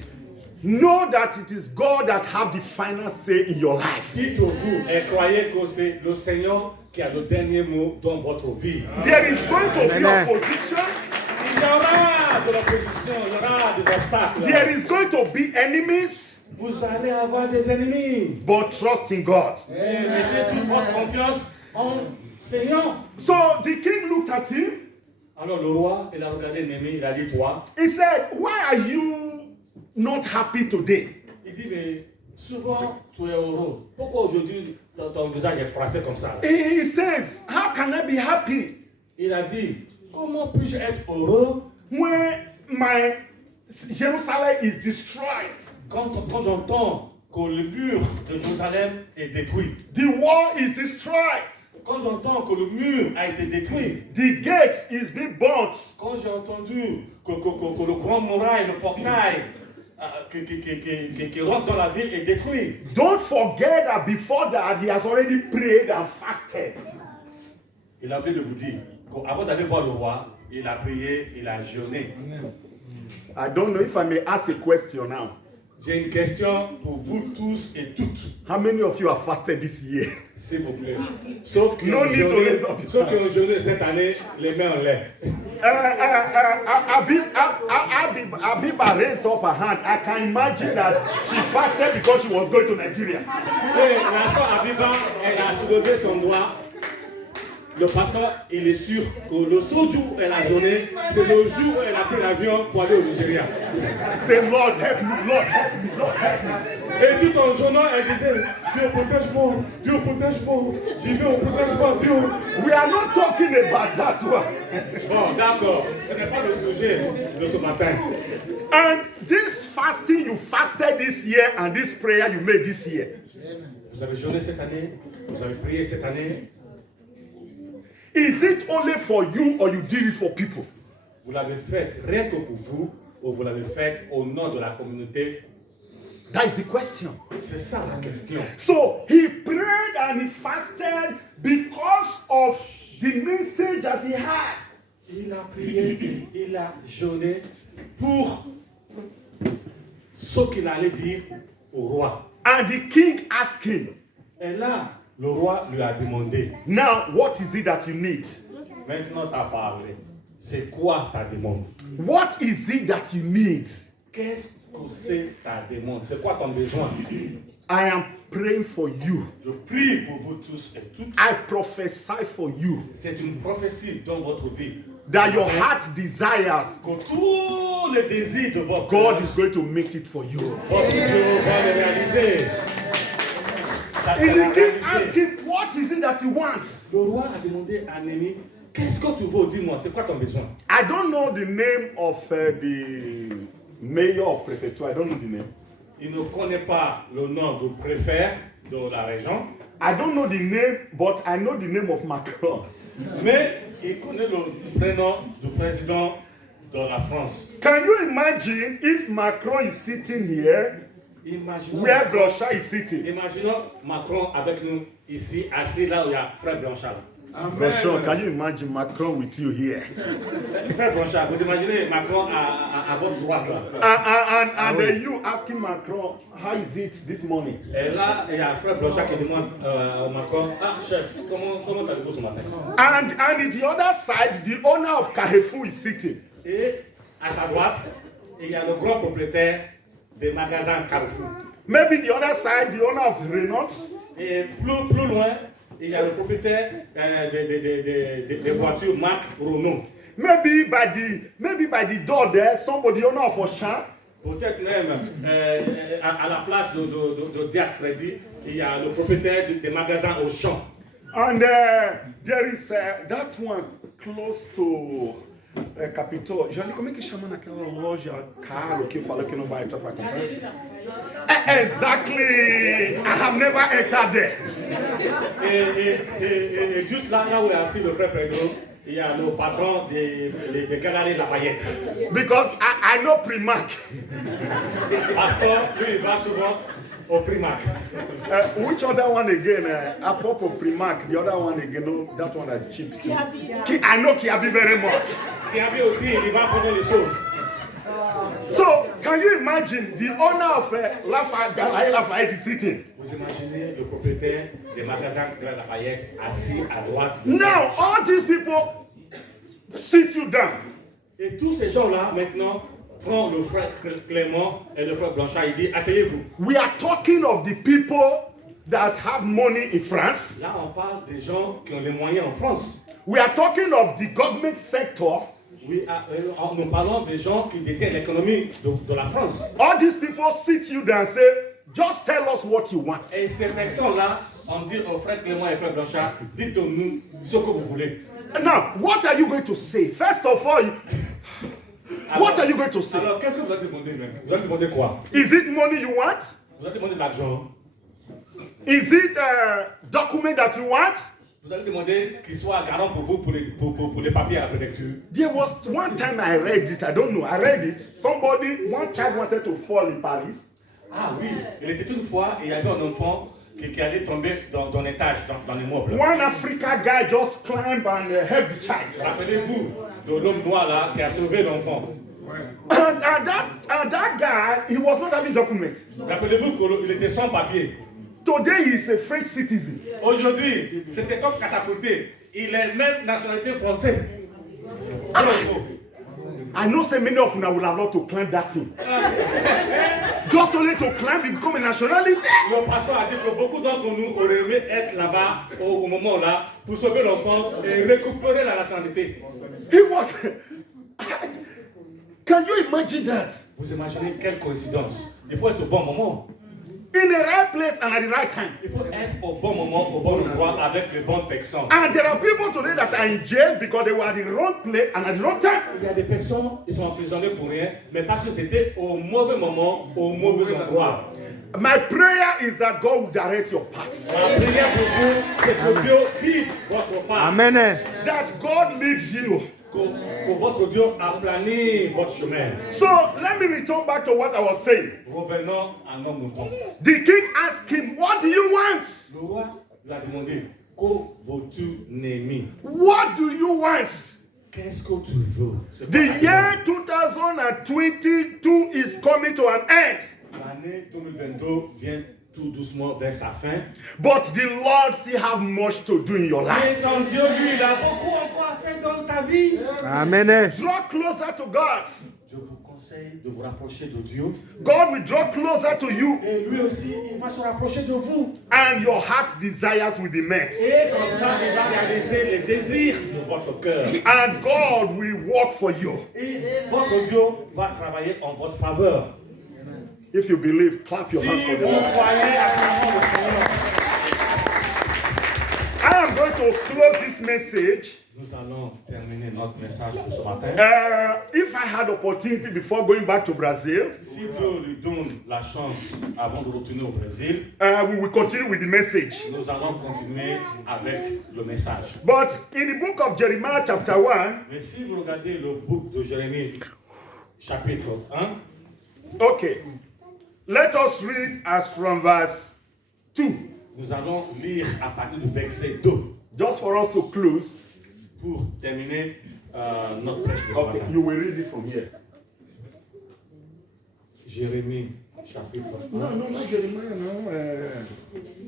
Know that it is God that have the final say in your life. Dites-vous et croyez que c'est le Seigneur qui a le dernier mot dans votre vie. There is going to be opposition. Il y aura de l'opposition, il y aura des obstacles. There is going to be enemies. Vous allez avoir des ennemis. But trust in God. Et mettez toute votre confiance en Seigneur. So the king looked at him. Alors le roi, il a regardé Néhémie, il a dit toi. He said, why are you not happy today? Il dit mais souvent tu es heureux. Pourquoi aujourd'hui ton visage est froissé comme ça? He says, how can I be happy Il a dit comment puis-je être heureux when my Jerusalem is destroyed? quand j'entends que le mur de Jérusalem est détruit. The wall is destroyed. Quand j'entends que le mur a été détruit. The gate is being burnt. Quand j'ai entendu que le grand muraille, le portail qui rentre dans la ville est détruit. Don't forget that before that he has already prayed and fasted. Il a oublié de vous dire qu'avant d'aller voir le roi, il a prié, il a jeûné. I don't know if I may ask a question now. J'ai une question pour vous tous et toutes. How many of you have fasted this year? S'il vous plaît. Ceux qui No ont need to jeûné, raise up. ceux qui ont jeûné cette année, les mains en l'air. Abiba raised up her hand. I can imagine that she fasted because she was going to Nigeria. Et la sœur Abiba, elle a soulevé son doigt. Le pasteur, il est sûr que le seul jour où elle a jeûné, c'est le jour où elle a pris l'avion pour aller au Nigeria. Say, Lord, help me, Lord, help me, Lord, help me. Et tout en jeûnant, elle disait, Dieu protège-moi, Dieu protège-moi, j'y vais, protège-moi, Dieu. We are not talking about that one. Bon, d'accord, ce n'est pas le sujet de ce matin. And this fasting you fasted this year and this prayer you made this year. Vous avez jeûné cette année, vous avez prié cette année. Is it only for you or you did it for people? Vous l'avez faite rien que pour vous, ou vous l'avez faite au nom de la communauté? That is the question. C'est ça la question. So he prayed and he fasted because of the message that he had. Il a prié, il a jeûné pour ce qu'il allait dire au roi. And the king asked him, Et là, le roi lui a demandé, now what is it that you need? maintenant tu as parlé. C'est quoi ta demande? What is it that you need? Qu'est-ce que c'est ta demande? C'est quoi ton besoin? I am praying for you. Je prie pour vous tous et toutes. I prophesy for you C'est une prophétie dans votre vie. that your heart desires, Que tous les désirs de votre God cœur, is going to make it for you. votre Dieu va les réaliser. Ça And sera the king réalisé. asked him, what is it that you want? Le roi a demandé à Néhémie, qu'est-ce que tu veux? Dis-moi, c'est quoi ton besoin? I don't know the name of the mayor of prefecture. I don't know the name. Il ne connaît pas le nom du préfet de la région, I don't know the name, but I know the name of Macron. mais il connaît le prénom du président de la France. Can you imagine if Macron is sitting here Imaginons, where Blanchard is sitting? imaginons Macron avec nous ici, assis là où il y a Frère Blanchard. Blanchard, can you imagine Macron with you here? Frère Blanchard, vous imaginez Macron à votre droite là. And then you asking Macron, how is it this morning? Et là, il y a Frère Blanchard qui demande au Macron, ah chef, comment allez-vous ce matin? And at the other side, the owner of Carrefour is sitting. Et à sa droite, il y a le grand propriétaire des magasins Carrefour. Maybe the other side, the owner of Renault. Et plus loin, il y a le propriétaire des voitures marque Renault. Maybe by the door there, somebody owner of Auchan. Peut-être même à la place de Diak Freddy, il y a le propriétaire des magasins Auchan. And there is that one close to Capitol. Como é que chama naquela loja caro que eu falei que não vai entrar para comprar? Exactly! I have never entered there. Et juste là où est assis le frère Pedro, il y a le patron des Galeries Lafayette. Because I know Primark. Pasteur, lui, il va souvent au Primark. Which other one again? I fought for Primark. The other one again, no, that one is cheap. I know Kiabi very much. Kiabi aussi, il va prendre les choses. So, can you imagine the owner of Lafayette is sitting? Vous imaginez le propriétaire des magasins de Lafayette assis à droite. Now, all these people sit you down. Et tous ces gens-là, maintenant, prend le frère Clément et le frère Blanchard, il dit, asseyez-vous. We are talking of the people that have money in France. Là, on parle des gens qui ont les moyens en France. We are talking of the government sector. Oui, nous parlons des gens qui détiennent l'économie de la France. All these people sit you down and say, just tell us what you want. Et ces personnes-là, on dit au frère Clément et frère Blanchard, dites-nous ce que vous voulez. Now, what are you going to say? First of all, what are you going to say? Alors, qu'est-ce que vous allez demander, mec? Vous allez demander quoi? Is it money you want? Vous allez demander de l'argent. Is it a document that you want? Vous allez demander qu'il soit garant pour vous pour les papiers à la préfecture. There was one time I read it, I don't know, I read it. One child wanted to fall in Paris. Ah oui, il était une fois et il y avait un enfant qui allait tomber dans l'étage, dans les meubles. One African guy just climbed and helped the child. Rappelez-vous de l'homme noir là qui a sauvé l'enfant. And that guy, he was not having documents. Rappelez-vous qu'il était sans papier. Today he is a French citizen. Aujourd'hui, c'était comme catapulté. Il est même nationalité française. I know so many of you would have loved to climb that thing. Just only to climb and become a nationality. Le pasteur a dit que beaucoup d'entre nous auraient aimé être là-bas au moment là pour sauver l'enfant et récupérer la nationalité. He was. Can you imagine that? Vous imaginez quelle coïncidence? Il faut être au bon moment. In the right place and at the right time. Il faut être au bon moment, au bon endroit, avec les bonnes personnes. And there are people today that are in jail because they were at the wrong place and at the wrong time. Il y a des personnes qui sont emprisonnées pour rien, mais parce que c'était au mauvais moment, au mauvais endroit. My prayer is that God will direct your paths. Ma prière pour vous, c'est que Dieu guide votre pas. Amen. That God leads you. Que votre Dieu aplane votre chemin. So let me return back to what I was saying. Revenons à nos moutons. The king asked him, "What do you want?" Le roi lui a demandé, que veux-tu, Néhémie? What do you want? Qu'est-ce que tu veux? The year 2022 is coming to an end. L'année 2022 vient tout doucement vers sa fin. But the Lord still have much to do in your Mais life. son Dieu, lui, il a beaucoup encore à faire dans ta vie. Amen. Draw closer to God. Je vous conseille de vous rapprocher de Dieu. God will draw closer to you. Et lui aussi, il va se rapprocher de vous. And your heart desires will be met. Et comme ça, il va réaliser les désirs de votre cœur. And God will work for you. Et votre Dieu va travailler en votre faveur. If you believe, clap your hands Si for vous them. croyez acclamez le Seigneur. I am going to close this message. Nous allons terminer notre message de ce matin. If I had opportunity before going back to Brazil, Si Dieu lui donne la chance avant de retourner au Brésil, we will continue with the message. nous allons continuer avec le message. But in the book of Jeremiah chapter 1, Mais si vous regardez le book de Jérémie, chapitre 1, okay, let us read as from verse 2. nous allons lire à partir du verset 2 Just for us to close. pour terminer notre prêche de ce Okay, matin. you will read it from here. Jérémie, chapitre 1. No, not Jeremiah, no.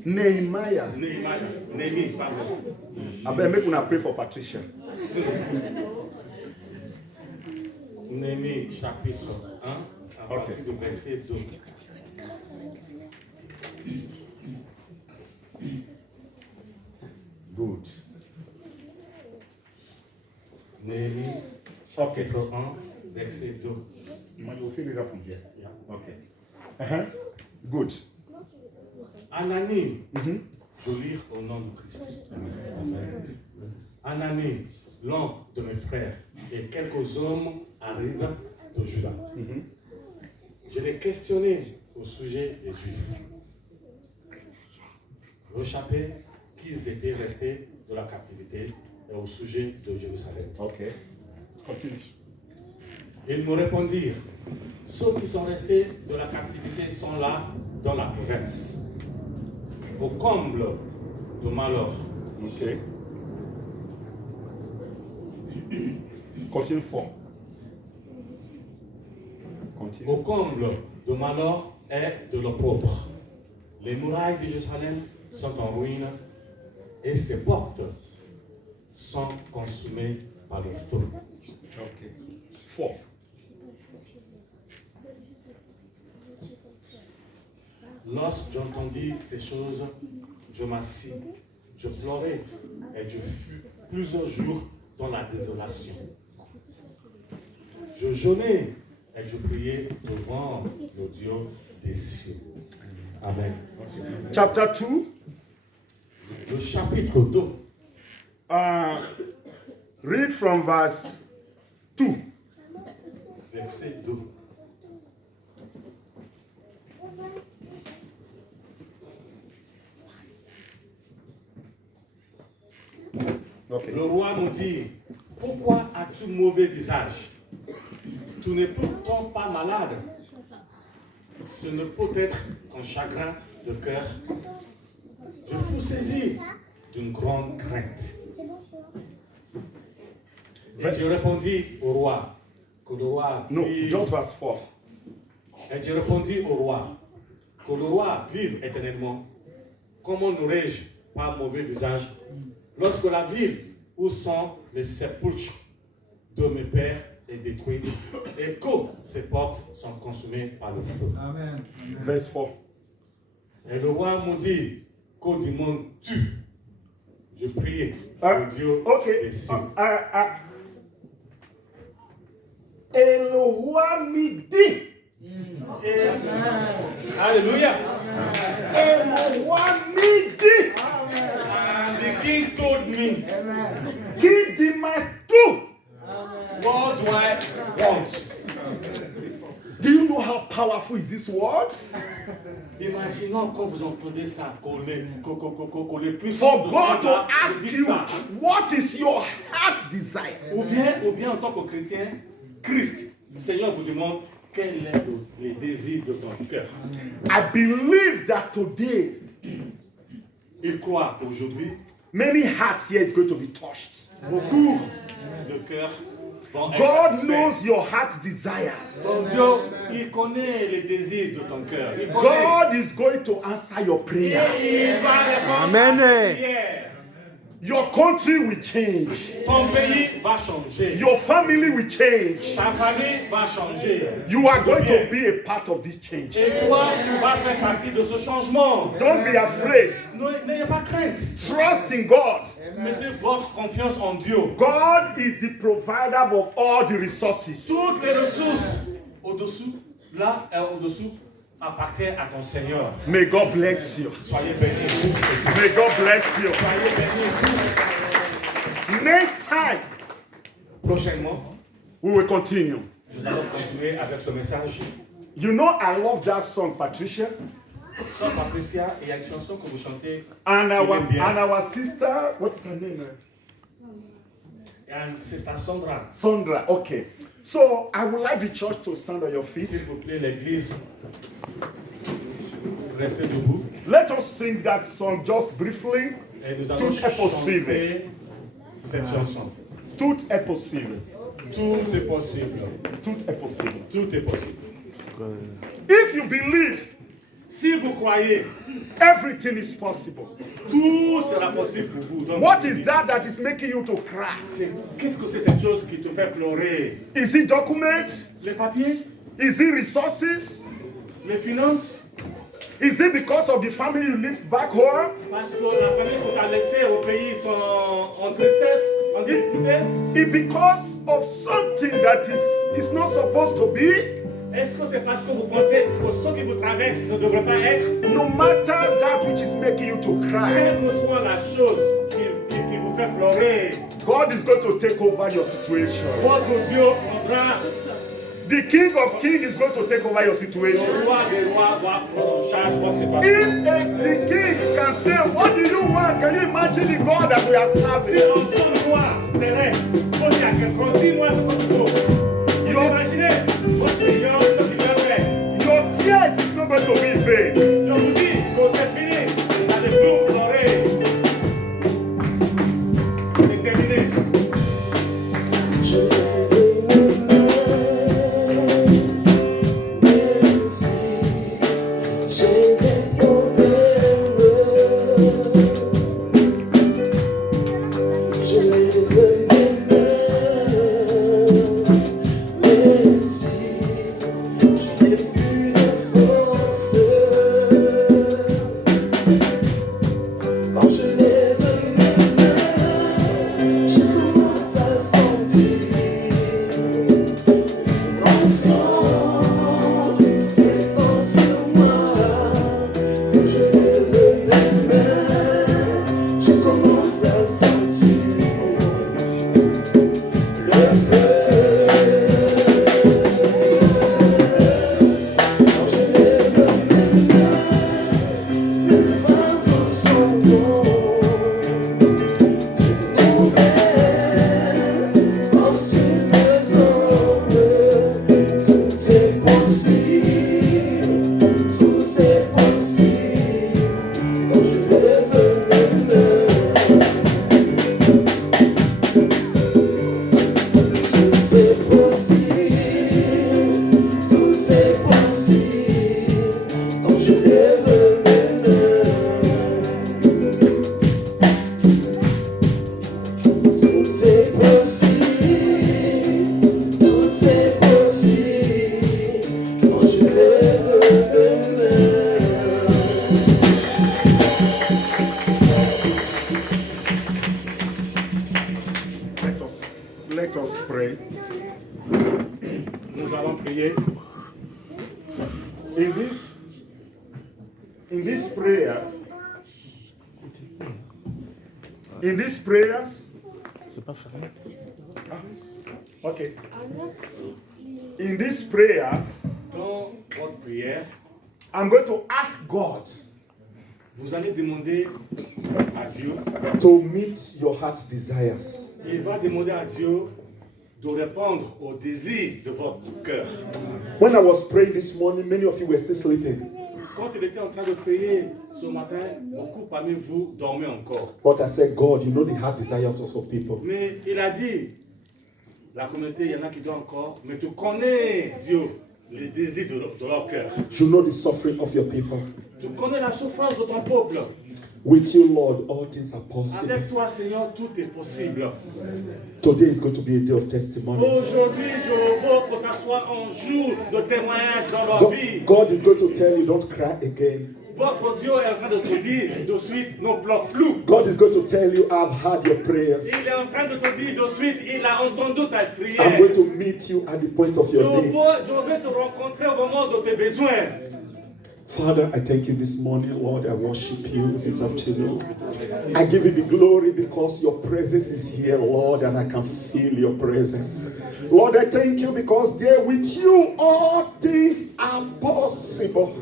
Nehemiah. Néhémie, pardon. I better make una pray for Patricia. Néhémie, chapitre 1, à partir du verset 2. Good. Néhémie, chapitre 1, verset 2. You will figure it out from here. Yeah. Okay. Uh-huh. Good. Ananie, je lire au nom de Christ. Ananie, l'un de mes frères, et quelques hommes arrivent de Juda. Je l'ai questionné au sujet des Juifs. Réchappé qu'ils étaient restés de la captivité et au sujet de Jérusalem. Ok. Continue. Ils me répondirent, ceux qui sont restés de la captivité sont là dans la province, au comble de malheur. Ok. Continue fort. Continue. Au comble de malheur et de l'opprobre. Les murailles de Jérusalem sont en ruine et ses portes sont consumées par le feu. Ok. Fort. Lorsque j'entendis ces choses, je m'assis, je pleurais et je fus plusieurs jours dans la désolation. Je jeûnais et je priais devant le Dieu des cieux. Amen. Chapter 2. Le chapitre 2, Read from verse 2. verset 2. Okay. Le roi me dit, pourquoi as-tu mauvais visage? Tu n'es pourtant pas malade. Ce ne peut être qu'un chagrin de cœur. Je fus saisi d'une grande crainte. Et je répondis au roi que le roi No, vive. just verse 4. Et je répondis au roi que le roi vive éternellement. Comment n'aurais-je pas mauvais visage lorsque la ville où sont les sépulcres de mes pères est détruite et que ses portes sont consumées par le feu? Amen. Verse 4. Et le roi me dit, que demandes-tu? Je priais au Dieu des cieux. Et le roi me dit. Alléluia. Et le roi me dit. And the king told me, Qui demandes-tu? what do I want? Do you know how powerful is this word? Imaginons quand vous entendez ça, coller plus For de God to ça, ask vous dites you, ça. what is your heart desire? Ou bien en tant que chrétien, Christ, le Seigneur vous demande quel est le désir de ton cœur. I believe that today, Il croit qu'aujourd'hui, many hearts here is going to be touched. beaucoup de cœurs vont être God satisfaits. knows your heart desires. Ton Dieu, il connaît les désirs de ton cœur. Il connaît. God is going to answer your prayers. Il va répondre Amen. à ta prière. Your country will change. Ton pays va changer. Your family will change. Ta famille va changer. You are going to be a part of this change. Et toi, tu vas faire partie de ce changement. Don't be afraid. N'ayez pas crainte. Trust in God. Mettez votre confiance en Dieu. God is the provider of all the resources. Toutes les ressources au-dessous, là et au-dessous, appartiennent à ton Seigneur. May God bless you. Soyez bénis tous. May God bless you. Soyez bénis tous. Next time, Prochainement, we will continue. nous allons continuer avec ce message. You know, I love that song, Patricia. Sœur Patricia, il y a une chanson que vous chantez. And tu our, l'aimes bien. and our sister, what is her name? Et c'est ta Sandra. Sandra. Okay. So I would like the church to stand on your feet. S'il vous plaît, l'église, restez debout. Let us sing that song just briefly. Et nous allons Tout est possible. chanter cette chanson. Tout est possible. Tout est possible. Tout est possible. Tout est possible. If you believe, Si vous croyez, everything is possible. tout sera possible pour vous. Donc, What is that is making you to cry? Qu'est-ce que c'est cette chose qui te fait pleurer? Is it documents? Les papiers? Is it resources? Les finances? Is it because of the family you left back home? Parce que la famille que tu as laissée au pays sont en tristesse, en difficulté? It because of something that is not supposed to be? Est-ce que c'est parce que vous pensez que ce qui vous traverse ne devrait pas être? No matter that which is making you to cry, Quelle que soit la chose qui vous fait pleurer, God is going to take over your situation. votre Dieu prendra. The King of Kings is going to take over your situation. Le roi des rois va prendre en charge votre If situation. the king can say, what do you want? Can you imagine the God that we are Si serving? en son roi terrestre, on dit à quelqu'un, dis-moi ce que tu veux. Vous imaginez, votre Seigneur, ce qu'il va faire. Your tears is not going to be in vain. Je vous dis que c'est fini. Vous allez plus pleurer. C'est terminé. Let us pray. Nous allons prier. In these prayers, okay. In these prayers, Dans votre prière, I'm going to ask God vous allez demander à Dieu, to meet your heart desires. il va demander à Dieu de répondre aux désirs de votre cœur. When I was praying this morning, many of you were still sleeping. Quand il était en train de prier ce matin, beaucoup parmi vous dormaient encore. But I said, God, you know the heart desires of people. Mais il a dit, la communauté, il y en a qui dorment encore, mais tu connais, Dieu, les désirs de leur cœur. You know the suffering of your people. Tu connais la souffrance de ton peuple. With you, Lord, all things are possible. Avec toi, Seigneur, tout est possible. Today is going to be a day of testimony. Aujourd'hui, je veux que ça soit un jour de témoignage dans leur vie. God is going to tell you, don't cry again. Votre Dieu est en train de te dire de suite, ne pleure plus. God is going to tell you, I've heard your prayers. Il est en train de te dire de suite, il a entendu ta I'm prière. going to meet you at the point of Je your needs. vais te rencontrer au moment de tes besoins. Father, I thank you this morning, Lord. I worship you this afternoon. I give you the glory because your presence is here, Lord, and I can feel your presence. Lord, I thank you because there with you all things are possible.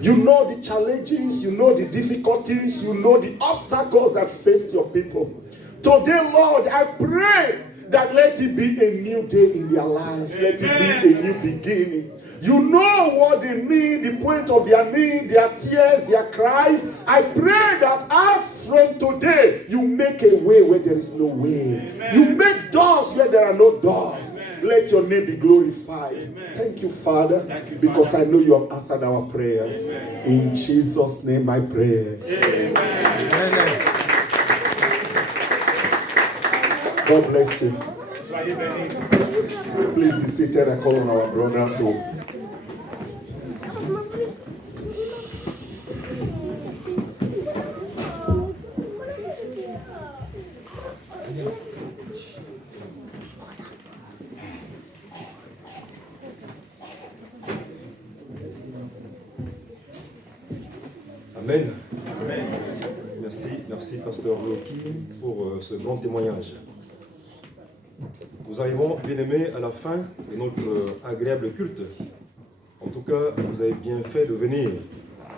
You know the challenges, you know the difficulties, you know the obstacles that face your people. Today, Lord, I pray that let it be a new day in their lives. Let it be a new beginning. You know what they need, the point of their need, their tears, their cries. I pray that as from today, you make a way where there is no way. Amen. You make doors where there are no doors. Amen. Let your name be glorified. Amen. Thank you, Father, because I know you have answered our prayers. Amen. In Jesus' name I pray. Amen. God bless you. Please be seated. I call on our brother to... Merci Pasteur Loki pour ce grand témoignage. Nous arrivons, bien-aimés, à la fin de notre agréable culte. En tout cas, vous avez bien fait de venir.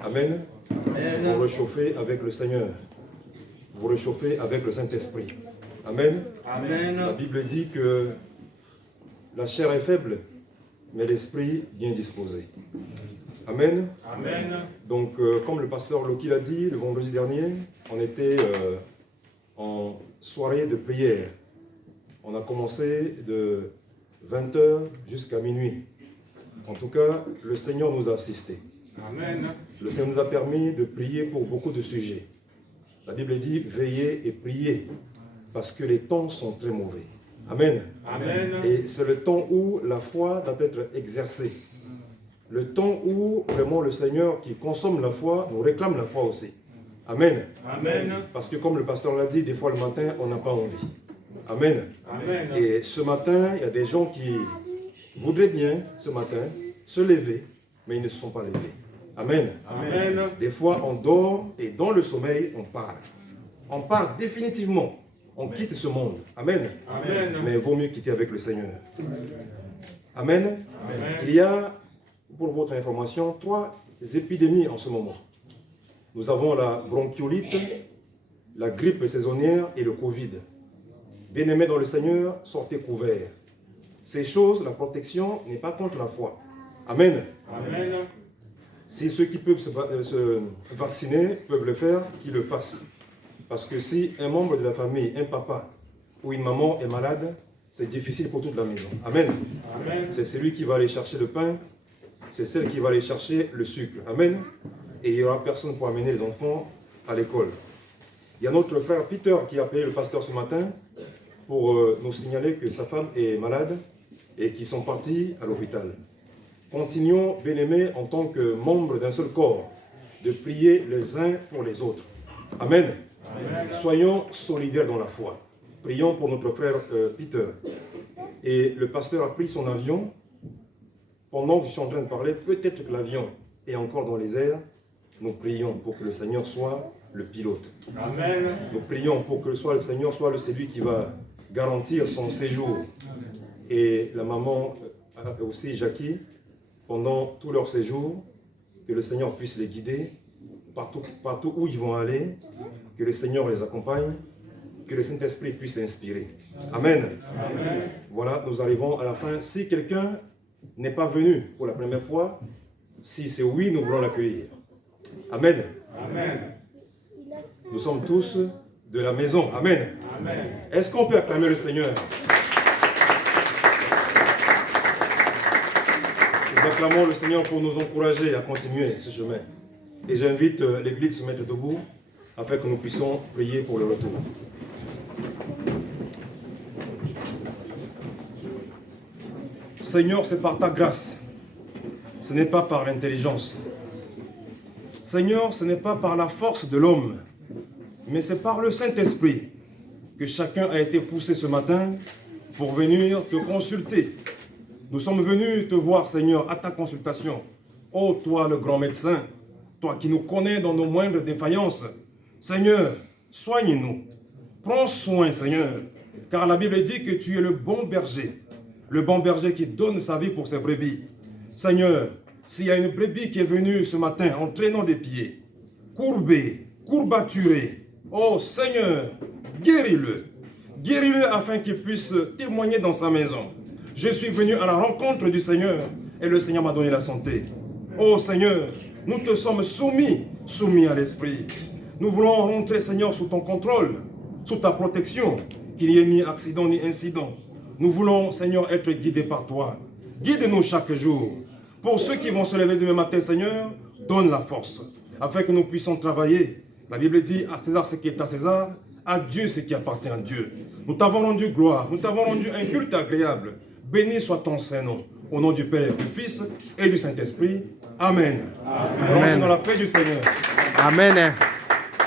Amen. Vous réchauffer avec le Seigneur. Vous réchauffer avec le Saint-Esprit. Amen. Amen. La Bible dit que la chair est faible, mais l'esprit bien disposé. Amen. Amen. Donc, comme le pasteur Loki l'a dit, le vendredi dernier, on était en soirée de prière. On a commencé de 20h jusqu'à minuit. En tout cas, le Seigneur nous a assistés. Amen. Le Seigneur nous a permis de prier pour beaucoup de sujets. La Bible dit, veillez et priez, parce que les temps sont très mauvais. Amen. Amen. Et c'est le temps où la foi doit être exercée. Le temps où vraiment le Seigneur qui consomme la foi nous réclame la foi aussi. Amen. Amen. Parce que comme le pasteur l'a dit, des fois le matin, on n'a pas envie. Amen. Amen. Et ce matin, il y a des gens qui voudraient bien, ce matin, se lever, mais ils ne se sont pas levés. Amen. Amen. Des fois, on dort et dans le sommeil, on part. On part définitivement. On quitte ce monde. Amen. Amen. Mais il vaut mieux quitter avec le Seigneur. Amen. Amen. Il y a, pour votre information, 3 épidémies en ce moment. Nous avons la bronchiolite, la grippe saisonnière et le Covid. Bien-aimés dans le Seigneur, sortez couverts. Ces choses, la protection n'est pas contre la foi. Amen. Amen. Si ceux qui peuvent se vacciner peuvent le faire, qu'ils le fassent. Parce que si un membre de la famille, un papa ou une maman est malade, c'est difficile pour toute la maison. Amen. Amen. C'est celui qui va aller chercher le pain, c'est celle qui va aller chercher le sucre. Amen. Et il n'y aura personne pour amener les enfants à l'école. Il y a notre frère Peter qui a appelé le pasteur ce matin pour nous signaler que sa femme est malade et qu'ils sont partis à l'hôpital. Continuons, bien-aimés, en tant que membres d'un seul corps, de prier les uns pour les autres. Amen. Amen. Soyons solidaires dans la foi. Prions pour notre frère Peter. Et le pasteur a pris son avion. Pendant que je suis en train de parler, peut-être que l'avion est encore dans les airs. Nous prions pour que le Seigneur soit le pilote. Amen. Nous prions pour que soit le Seigneur soit celui qui va garantir son séjour. Et la maman aussi, Jackie, pendant tout leur séjour, que le Seigneur puisse les guider partout où ils vont aller, que le Seigneur les accompagne, que le Saint-Esprit puisse inspirer. Amen. Amen. Voilà, nous arrivons à la fin. Si quelqu'un n'est pas venu pour la première fois, si c'est oui, nous voulons l'accueillir. Amen. Amen. Nous sommes tous de la maison. Amen. Amen. Est-ce qu'on peut acclamer le Seigneur? Nous acclamons le Seigneur pour nous encourager à continuer ce chemin. Et j'invite l'Église à se mettre debout afin que nous puissions prier pour le retour. Seigneur, c'est par ta grâce. Ce n'est pas par l'intelligence. Seigneur, ce n'est pas par la force de l'homme, mais c'est par le Saint-Esprit que chacun a été poussé ce matin pour venir te consulter. Nous sommes venus te voir, Seigneur, à ta consultation. Ô toi, le grand médecin, toi qui nous connais dans nos moindres défaillances, Seigneur, soigne-nous. Prends soin, Seigneur, car la Bible dit que tu es le bon berger qui donne sa vie pour ses brebis. Seigneur, s'il y a une brebis qui est venue ce matin en traînant des pieds, courbée, courbaturée, ô Seigneur, guéris-le. Guéris-le afin qu'il puisse témoigner dans sa maison. Je suis venu à la rencontre du Seigneur et le Seigneur m'a donné la santé. Ô Seigneur, nous te sommes soumis à l'Esprit. Nous voulons rentrer, Seigneur, sous ton contrôle, sous ta protection, qu'il n'y ait ni accident ni incident. Nous voulons, Seigneur, être guidés par toi. Guide-nous chaque jour. Pour ceux qui vont se lever demain matin, Seigneur, donne la force, afin que nous puissions travailler. La Bible dit à César ce qui est à César, à Dieu ce qui appartient à Dieu. Nous t'avons rendu gloire, nous t'avons rendu un culte agréable. Béni soit ton Saint-Nom. Au nom du Père, du Fils et du Saint-Esprit. Amen. Amen. Rentrez dans la paix du Seigneur. Amen.